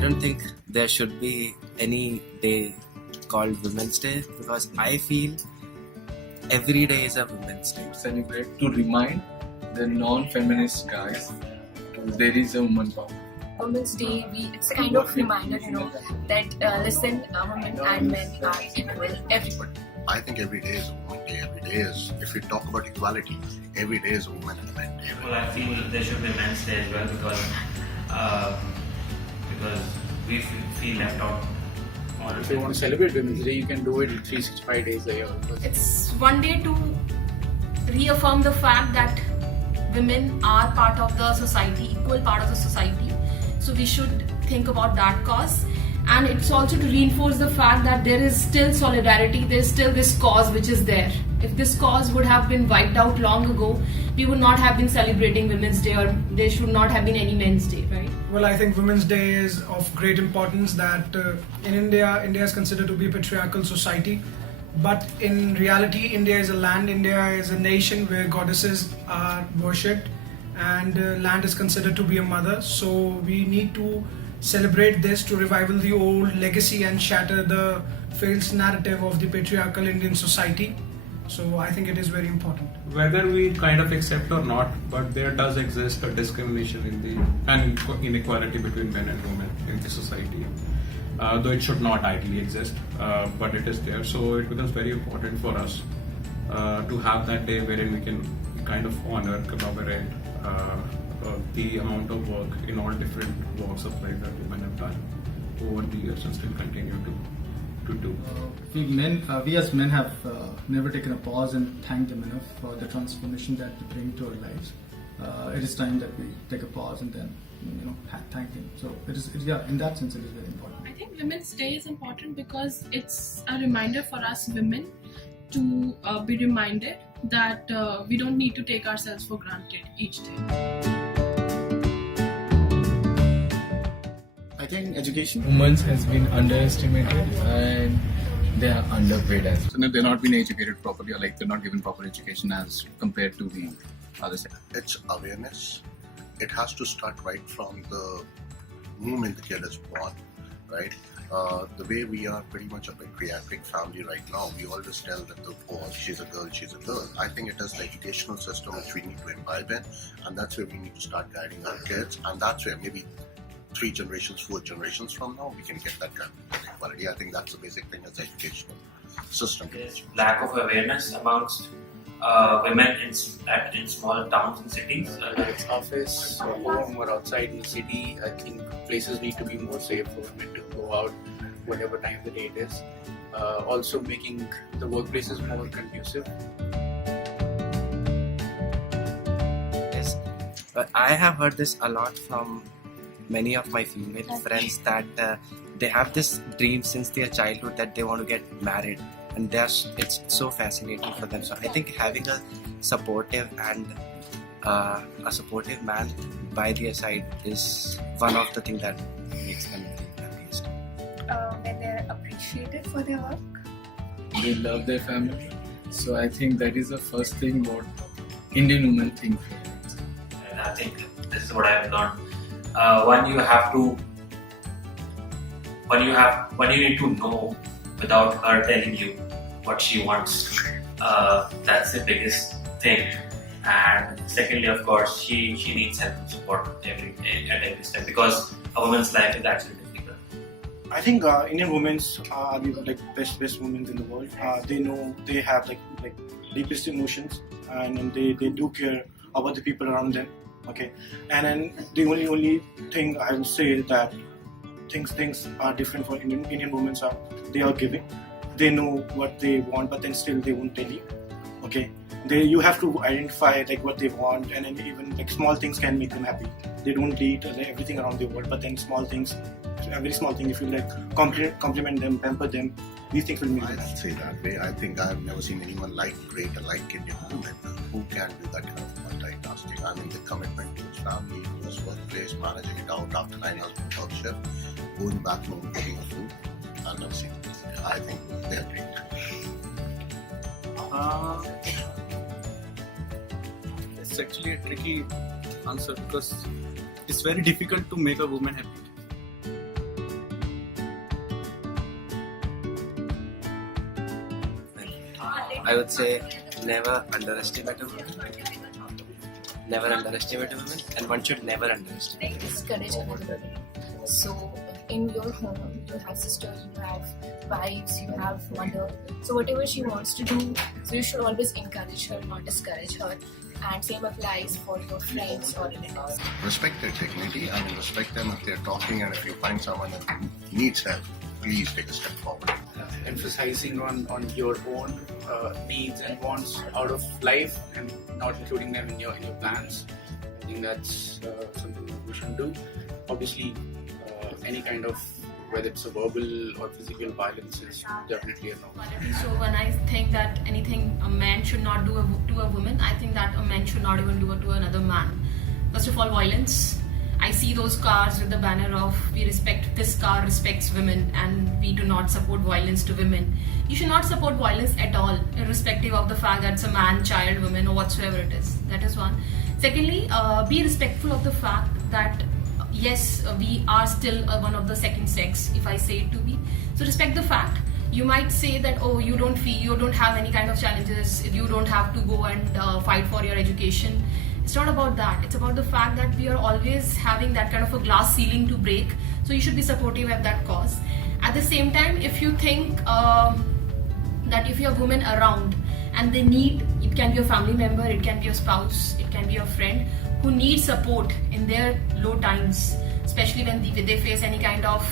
don't think there should be any day called Women's Day, because I feel every day is a Women's Day. Celebrate to remind the non-feminist guys there is a woman power. Women's Day, it's a kind of reminder, that listen, women and men are equal, everybody. I think every day is a woman day. Every day is, if we talk about equality, every day is a woman and a man day. Well, I feel there should be Men's Day as well, because we feel left out. If you want to celebrate Women's Day, you can do it 365 days a year. It's one day to reaffirm the fact that women are part of the society, equal part of the society. So we should think about that cause. And it's also to reinforce the fact that there is still solidarity, there is still this cause which is there. If this cause would have been wiped out long ago, we would not have been celebrating Women's Day, or there should not have been any Men's Day, right? Well, I think Women's Day is of great importance that in India is considered to be a patriarchal society. But in reality, India is a land, India is a nation where goddesses are worshipped, and land is considered to be a mother. So we need to celebrate this to revival the old legacy and shatter the false narrative of the patriarchal Indian society. So I think it is very important. Whether we kind of accept or not, but there does exist a discrimination and inequality between men and women in the society. Though it should not ideally exist, but it is there. So it becomes very important for us to have that day wherein we can kind of honor, commemorate the amount of work in all different walks of life that women have done over the years and still continue to do. We as men have never taken a pause and thanked them enough for the transformation that they bring to our lives. It is time that we take a pause and then thank them. So it is, in that sense, it is very important. I think Women's Day is important because it's a reminder for us women to be reminded that we don't need to take ourselves for granted each day. I think education. Women has been underestimated and they are underpaid as well. So they're not being educated properly, or like they're not given proper education as compared to the other side. It's awareness. It has to start right from the moment the kid is born, right? The way we are pretty much a patriarchic family right now, we always tell that she's a girl, she's a girl. I think it is the educational system which we need to imbibe in, and that's where we need to start guiding our kids, and that's where maybe 3 generations, 4 generations from now, we can get that kind of equality. I think that's the basic thing as the educational system. There's lack of awareness amongst women in small towns and cities. It's office or home or outside in the city. I think places need to be more safe for women to go out whatever time of the day it is. Also making the workplaces more conducive. Yes, but I have heard this a lot from many of my female friends that they have this dream since their childhood that they want to get married, and it's so fascinating for them. So I think having a supportive man by their side is one of the things that makes them feel happiest. When they're appreciated for their work. They love their family. So I think that is the first thing what Indian women think. And I think this is what I've learned. One you need to know without her telling you what she wants. That's the biggest thing. And secondly, of course, she needs help and support at every step, because a woman's life is actually difficult. I think Indian women are the best women in the world. They have deepest emotions, and they do care about the people around them. Okay, and then the only thing I would say is that things are different for Indian women. They are giving. They know what they want, but then still they won't tell you. Okay, you have to identify what they want, and then even small things can make them happy. They don't need everything around the world, but then small things, a very small thing, if you compliment them, pamper them, these things will make them happy. I'd say that way. I think I've never seen anyone like Indian women who can do that kind of multitasking. I mean, the commitment to his family, to his workplace, managing it out after 9 hours of work shift, going back home, cooking a food. I've never seen it. I think they're great. It's actually a tricky answer because it's very difficult to make a woman happy. I would say never underestimate a woman. Never underestimate a woman, and one should never underestimate. Discourage another woman. So in your home, you have sister, you have wives, you have mother. So whatever she wants to do, so you should always encourage her, not discourage her. And same applies for your friends or relatives. Respect their dignity. I mean, respect them if they're talking, and if you find someone that needs help, please take a step forward. Emphasizing on your own needs and wants out of life and not including them in your plans. I think that's something that we should do. Obviously, any kind of, whether it's a verbal or physical violence, is definitely a no. So when I think that anything a man should not do to a woman, I think that a man should not even do it to another man. First of all, violence. I see those cars with the banner of "We respect, this car respects women," and we do not support violence to women. You should not support violence at all, irrespective of the fact that it's a man, child, woman, or whatsoever it is. That is one. Secondly, be respectful of the fact that yes, we are still one of the second sex, if I say it to be. So respect the fact. You might say that, oh, you don't have any kind of challenges, you don't have to go and fight for your education. It's not about that. It's about the fact that we are always having that kind of a glass ceiling to break. So you should be supportive of that cause. At the same time, if you think that if you have women around and they need, it can be a family member, it can be a spouse, it can be a friend, who need support in their low times, especially when they face any kind of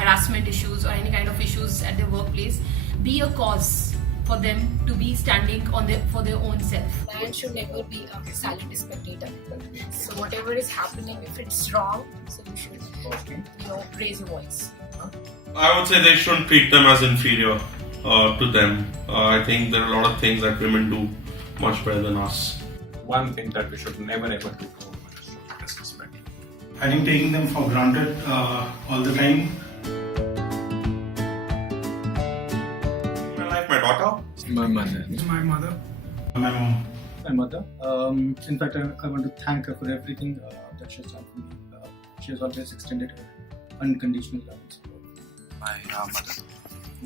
harassment issues or any kind of issues at their workplace, be a cause for them to be standing for their own self. Man should never be a silent spectator. So whatever is happening, if it's wrong, so you should, raise your voice. I would say they shouldn't treat them as inferior to them. I think there are a lot of things that women do much better than us. One thing that we should never ever do to women is show disrespect. I think taking them for granted all the time. My daughter? My mother. My mother. My mom. My mother. In fact, I want to thank her for everything that she has done for me. She has always extended her unconditional love and support. My mother,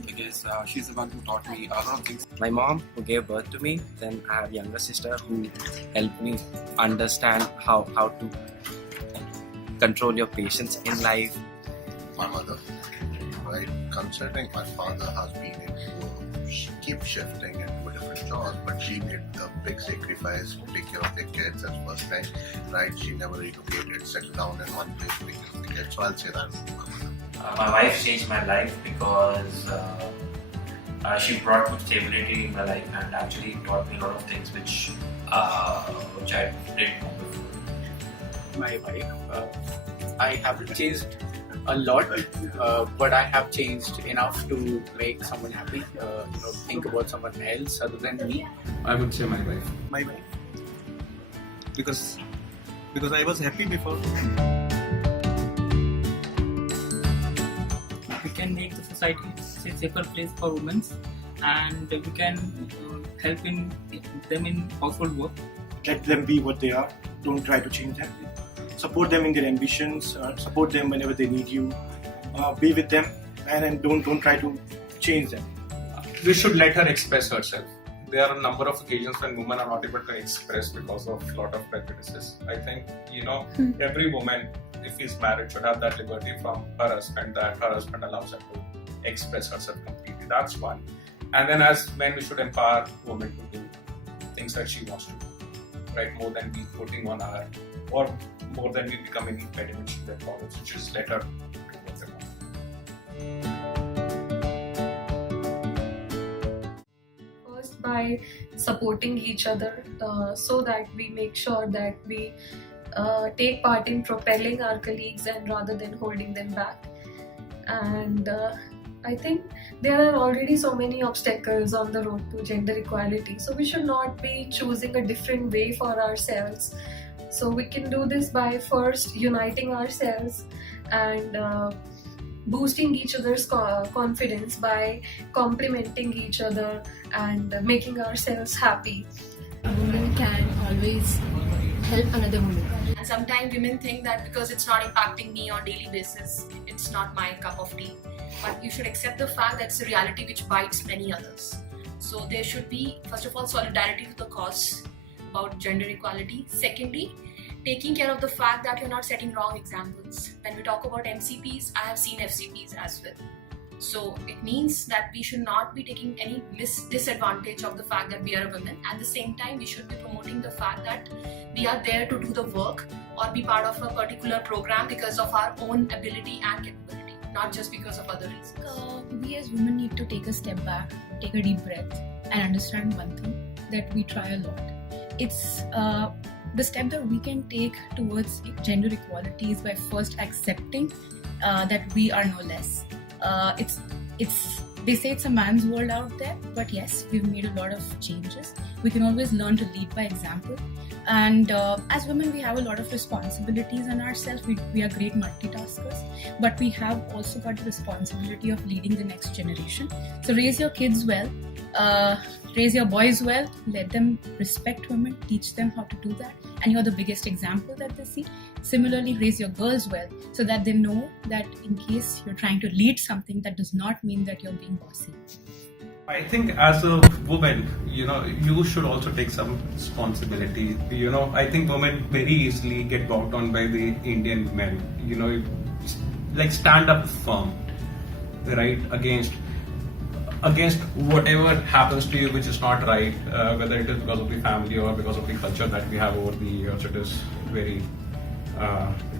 because she's the one who taught me a lot of things. My mom, who gave birth to me. Then I have a younger sister who helped me understand how to control your patience in life. My mother, right? Considering my father has been able to keep shifting into a different job, but she made a big sacrifice to take care of the kids at first time, right? She never relocated, settled down in one place to take care of the kids. So I'll say that. My wife changed my life because she brought me stability in my life and actually taught me a lot of things which I didn't know before. My wife, I haven't changed a lot, but I have changed enough to make someone happy. Think about someone else other than me. I would say my wife. My wife. Because I was happy before. We can make the society a safer place for women, and we can help them in household work. Let them be what they are. Don't try to change them. Support them in their ambitions. Support them whenever they need you. Be with them, and don't try to change them. We should let her express herself. There are a number of occasions when women are not able to express because of a lot of prejudices. I think, every woman, if she's married, should have that liberty from her husband, that her husband allows her to express herself completely. That's one. And then as men, we should empower women to do things that she wants to do, right? More than we putting on her, or more than we becoming impediments to their problems. So just let her do what they want. First, by supporting each other so that we make sure that we take part in propelling our colleagues and rather than holding them back. And I think there are already so many obstacles on the road to gender equality, so we should not be choosing a different way for ourselves. So we can do this by first uniting ourselves and boosting each other's confidence by complimenting each other and making ourselves happy. A woman can always help another woman. And sometimes women think that because it's not impacting me on a daily basis, it's not my cup of tea. But you should accept the fact that it's a reality which bites many others. So there should be, first of all, solidarity with the cause about gender equality. Secondly, taking care of the fact that you're not setting wrong examples. When we talk about MCPs, I have seen FCPs as well. So it means that we should not be taking any disadvantage of the fact that we are a woman. At the same time, we should be promoting the fact that we are there to do the work or be part of a particular program because of our own ability and capability, not just because of other reasons. We as women need to take a step back, take a deep breath, and understand one thing, that we try a lot. It's the step that we can take towards gender equality is by first accepting that we are no less. They say it's a man's world out there, but yes, we've made a lot of changes. We can always learn to lead by example. And as women, we have a lot of responsibilities on ourselves. We are great multitaskers, but we have also got the responsibility of leading the next generation. So raise your kids well, raise your boys well, let them respect women, teach them how to do that, and you're the biggest example that they see. Similarly, raise your girls well so that they know that in case you're trying to lead something, that does not mean that you're being bossy. I think as a woman, you should also take some responsibility. I think women very easily get bogged down by the Indian men. Like stand up firm, right, against whatever happens to you which is not right, whether it is because of the family or because of the culture that we have over the years. It is very,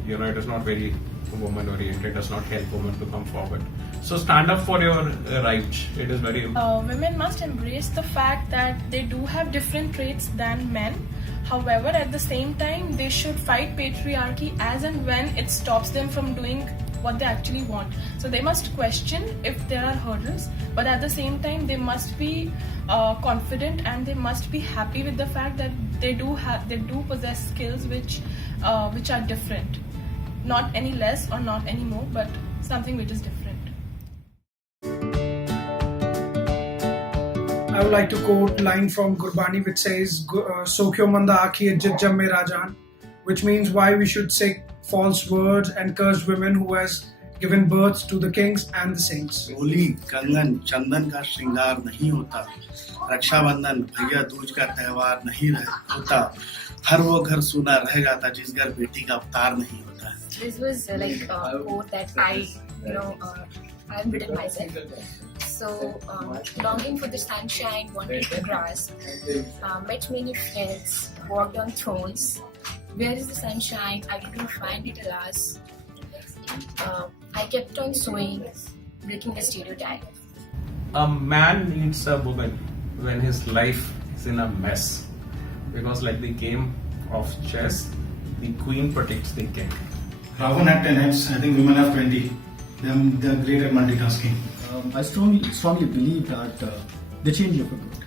it is not very woman oriented. It does not help women to come forward. So stand up for your rights. It is very important. Women must embrace the fact that they do have different traits than men. However, at the same time, they should fight patriarchy as and when it stops them from doing what they actually want. So they must question if there are hurdles, but at the same time, they must be confident and they must be happy with the fact that they do possess skills which are different, not any less or not any more, but something which is different. I would like to quote a line from Gurbani which says, Sokyo manda akhi ijjat jamme rajan, which means why we should say false words and curse women who has given birth to the kings and the saints. Holi कंगन चंदन का श्रृंगार नहीं होता, रक्षाबंधन भैया दूज का त्योहार नहीं होता, हर वो घर सूना रह जाता जिस घर बेटी का अवतार नहीं होता. This was like a quote that I've written myself. So, longing for the sunshine, wanted to grasp, met many friends, walked on thrones. Where is the sunshine? I couldn't find it, alas. I kept on sewing, breaking the stereotype. A man needs a woman when his life is in a mess. Because like the game of chess, the queen protects the king. Ravan had 10 heads, I think women have 20. They're great at multitasking. I strongly believe that they change you for good.